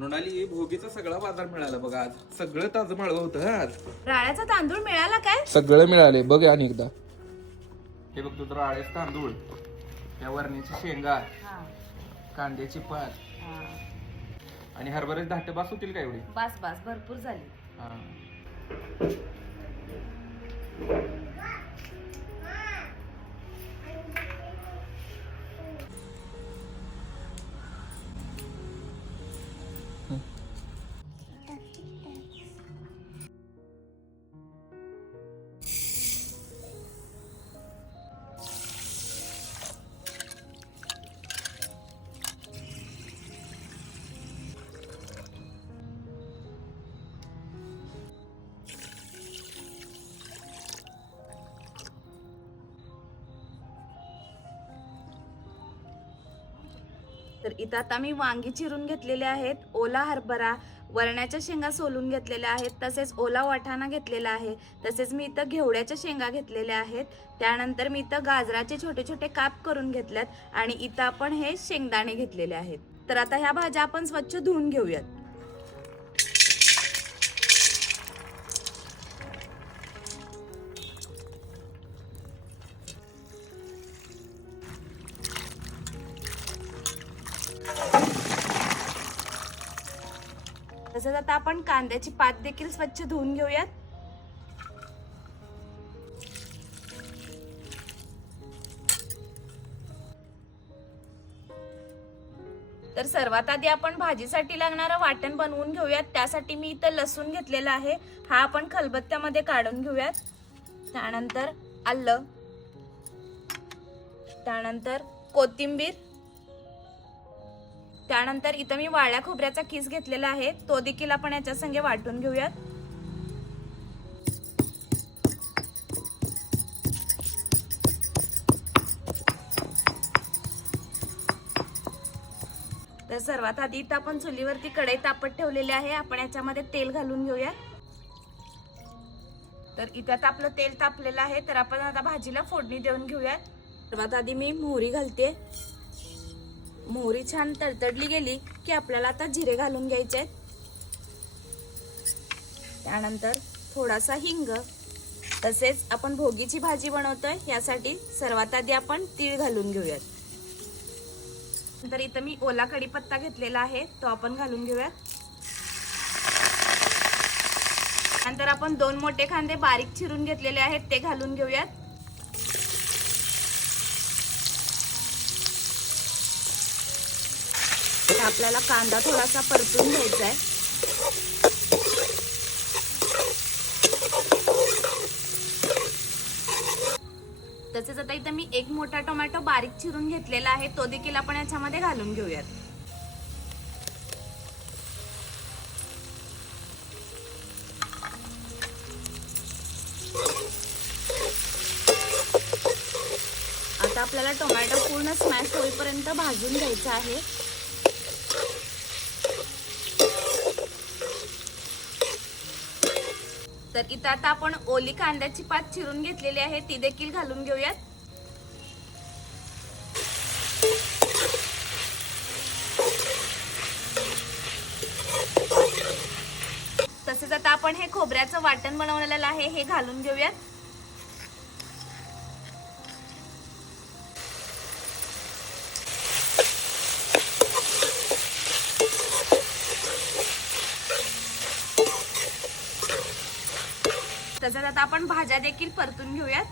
मृणाली भोगीचा सगळा बाजार मिळाला बघा आज. सगळं ताजं माळवं होतं हं आज. राळ्याचा तांदूळ मिळाला काय? सगळं मिळाले. बघ आणि एकदा. हे बघ तुझं राळेच तांदूळ. त्या वरण्याची शेंगा कांद्याची पात. आणि हरभऱ्याचे धाटे बास होतील का एवढी? बस बस. भरपूर झाली. हा. तर इथं आता मी वांगी चिरून घेतलेले आहेत ओला हरभरा वरण्याच्या शेंगा सोलून घेतलेल्या आहेत तसेच ओला वाटाणा घेतलेला आहे तसेच मी इथं घेवड्याच्या शेंगा घेतलेल्या आहेत त्यानंतर मी इथं गाजराचे छोटे छोटे काप करून घेतल्यात आणि इथं आपण हे शेंगदाणे घेतलेले आहेत. तर आता ह्या भाज्या आपण स्वच्छ धुवून घेऊयात. तसंच आता आपण कांद्याची पात देखील स्वच्छ धुवून घेऊयात. तर सर्वात आधी आपण भाजीसाठी लागणारं वाटण बनवून घेऊयात. त्यासाठी मी इथं लसूण घेतलेला आहे. हा आपण खलबत्त्यामध्ये काढून घेऊयात. त्यानंतर आलं. त्यानंतर कोथिंबीर. त्यानंतर इथं मी वाळ्या खोबऱ्याचा किस घेतलेला आहे. तो देखील आपण याच्या संगे वाटून घेऊयात. तर सर्वात आधी इथं आपण चुलीवरती कढई तापत ठेवलेली आहे. आपण याच्यामध्ये तेल घालून घेऊया तर इथं आता आपलं तेल तापलेलं आहे. तर आपण आता भाजीला फोडणी देऊन घेऊयात. सर्वात आधी मी मोहरी घालते. मोहरी छान तडतडली गेली की आपल्याला आता जिरे घालून घ्यायचे आहेत. त्यानंतर थोडासा हिंग. तसेच आपण भोगीची भाजी बनवतोय यासाठी सर्वात आधी आपण तीळ घालून घेऊयात. नंतर इथं मी ओला कढीपत्ता घेतलेला आहे तो आपण घालून घेऊयात. नंतर आपण दोन मोठे कांदे बारीक चिरून घेतलेले आहेत ते घालून घेऊयात. आता आपल्याला कांदा थोडासा परतून घ्यायचा आहे तसेच आता इथं मी एक मोठा टोमॅटो बारीक चिरून घेतलेला आहे तो देखील आपण याच्यामध्ये घालून घेऊयात. आता आपल्याला टोमॅटो पूर्ण स्मॅश होईपर्यंत भाजून घ्यायचा आहे. तर इथं आता आपण ओली कांद्याची पात चिरून घेतलेली आहे. ती देखील घालून घेऊयात. तसेच आता आपण हे खोबऱ्याचं वाटण बनवलेलं आहे हे घालून घेऊयात. तसंच आता आपण भाज्या देखील परतून घेऊयात.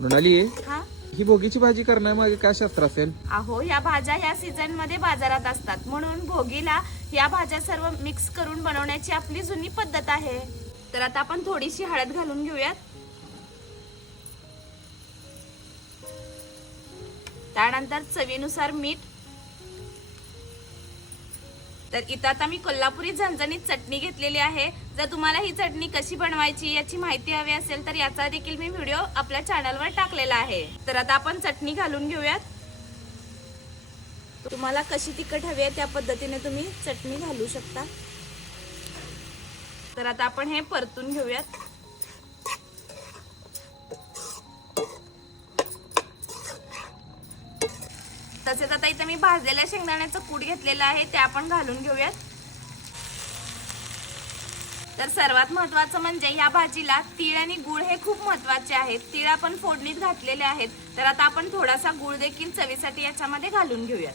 मृणाली हा? ही भोगीची भाजी करण्यामागे काय शास्त्र असेल? अहो या भाज्या ह्या सीझनमध्ये बाजारात असतात. म्हणून भोगीला या भाज्या सर्व मिक्स करून बनवण्याची आपली जुनी पद्धत आहे. तर आता आपण थोडीशी हळद घालून घेऊयात. त्यानंतर चवीनुसार मीठ. तर इथं आता मी कोल्हापुरी झणझणीत चटणी घेतलेली आहे. जर तुम्हाला ही चटणी कशी बनवायची याची माहिती हवी असेल तर याचा देखील मी व्हिडिओ आपल्या चॅनलवर टाकलेला आहे. तर आता आपण चटणी घालून घेऊयात. तुम्हाला कशी तिखट हवी आहे त्या पद्धतीने तुम्ही चटणी घालू शकता. तर आता आपण हे परतून घेऊयात. तसेच आता इथे मी भाजलेल्या शेंगदाण्याचं कूट घेतलेलं आहे ते आपण घालून घेऊयात. तर सर्वात महत्वाचं म्हणजे या भाजीला तीळ आणि गुळ हे खूप महत्त्वाचे आहेत. तीळ आपण फोडणीत घातलेले आहेत. तर आता आपण थोडासा गुळ देखील चवीसाठी याच्यामध्ये घालून घेऊयात.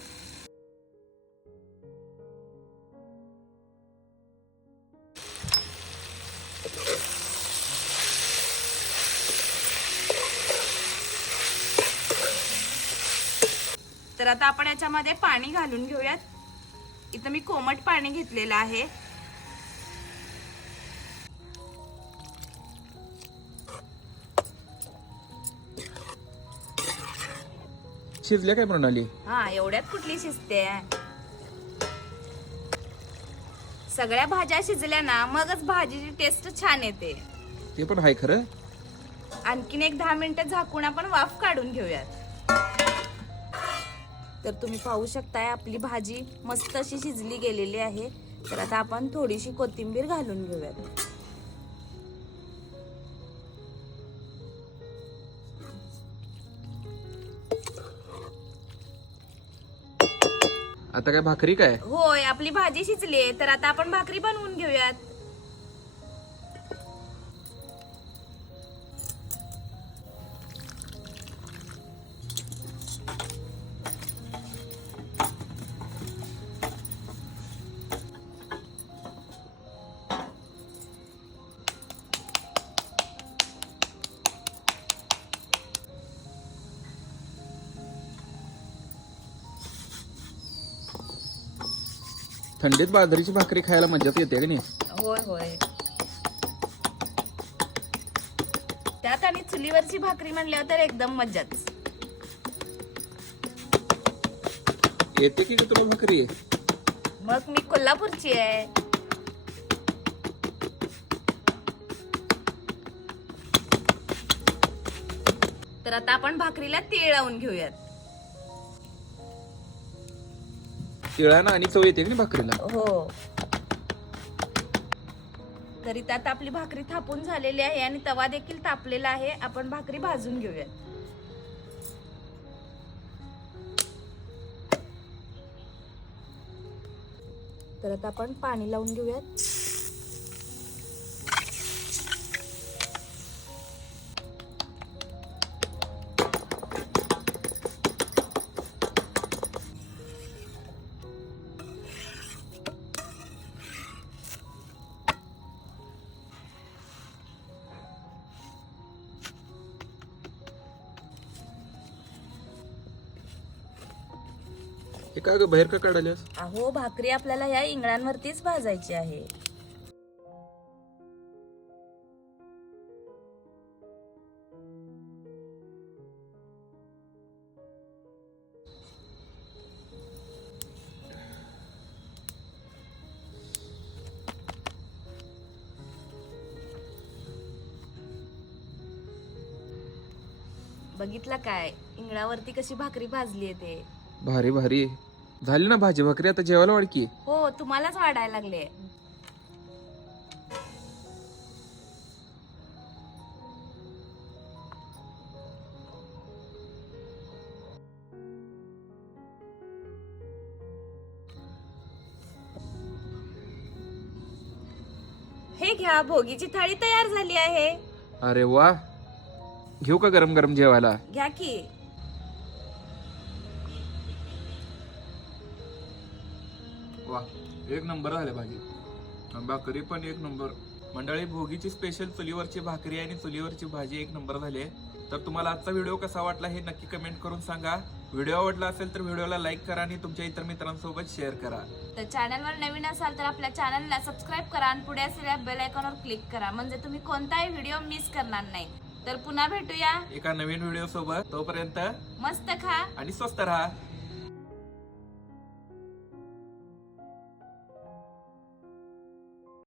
तर आता आपण याच्यामध्ये पाणी घालून घेऊयात. इथं मी कोमट पाणी घेतलेलं आहे. शिजल्या काय प्रणाली हा एवढ्यात कुठली शिजते? सगळ्या भाज्या शिजल्या ना मगच भाजीची टेस्ट छान येते. ते पण आहे खरं? आणखीन एक दहा मिनिटं झाकून आपण वाफ काढून घेऊयात. तर तुम्ही पाहू शकताय आपली भाजी मस्त अशी शिजली गेलेली आहे. तर आता आपण थोडीशी कोथिंबीर घालून घेऊयात. आता काय भाकरी काय? होय आपली भाजी शिजली आहे. तर आता आपण भाकरी बनवून घेऊयात. थंडीत बाजरीची भाकरी खायला मजाच येते का नाही? होय होय. त्यात आणि चुलीवरची भाकरी म्हणल्यावर तर एकदम मजाच येते की तुला भाकरी? मग मी कोल्हापूरची आहे. तर आता आपण भाकरीला तीळ लावून घेऊयात. तिळानं आणि चव येते की नाही भाकरीला. हो. तरी त्यात आपली भाकरी थापून झालेली आहे आणि तवा देखील तापलेला आहे. आपण भाकरी भाजून घेऊयात. तर आता आपण पाणी लावून घेऊयात. हे काय ग बाहेर का काढाल्यास अहो भाकरी आपल्याला या इंगळांवरतीच भाजायची आहे. बघितलं काय? इंगळावरती कशी भाकरी भाजली आहे ते. भारी भारी. झाली ना भाजी भाकरी आता जेवायला वाढकी? हो तुम्हालाच वाढायला लागले हे घ्या भोगीची थाळी तयार झाली आहे. अरे वा. घेऊ का गरम गरम जेवायला? घ्या की. वा एक नंबर झाले भाजी भाकरी पण एक नंबर. मंडळी भोगीची स्पेशल चुलीवरची भाकरी आणि चुलीवरची भाजी एक नंबर झाली आहे. तर तुम्हाला आजचा व्हिडिओ कसा वाटला हे नक्की कमेंट करून सांगा. व्हिडिओ आवडला असेल तर व्हिडिओला लाईक करा आणि तुमच्या इतर मित्रांसोबत शेअर करा. तर चॅनलवर नवीन असाल तर आपल्या चॅनलला सबस्क्राईब करा आणि पुढे असलेल्या बेल आयकॉनवर क्लिक करा. म्हणजे तुम्ही कोणताही व्हिडिओ मिस करणार नाही. तर पुन्हा भेटूया. एका नवीन व्हिडिओ सोबत. तोपर्यंत मस्त खा. आणि स्वस्त राहा.